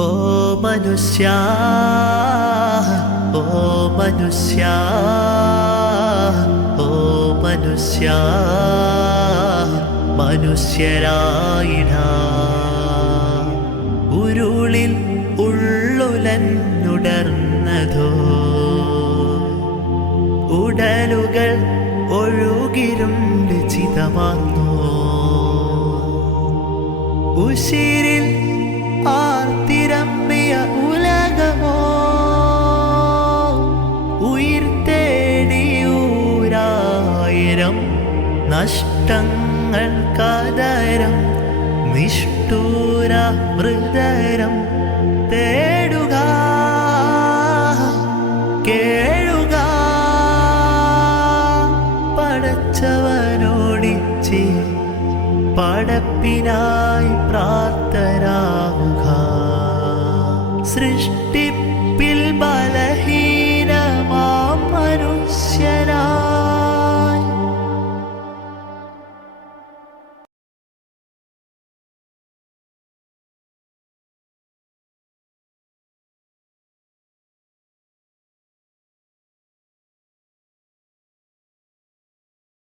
ഓ മനുഷ്യ ഓ മനുഷ്യ ഓ മനുഷ്യ മനുഷ്യരായിട. ഉരുളിൽ ഉള്ളുലന്നുടർന്നതോ ഉടലുകൾ ഒഴുകിരുണ്ട് ചിതമാർന്നോ ഉശിരിൽ നഷ്ടങ്ങൾ കാതരം നിഷ്ഠൂര തേടുക കേഴുക. പടച്ചവനോടിച്ച് പടപ്പിനായി പ്രാപ്തരാവുക സൃഷ്ടി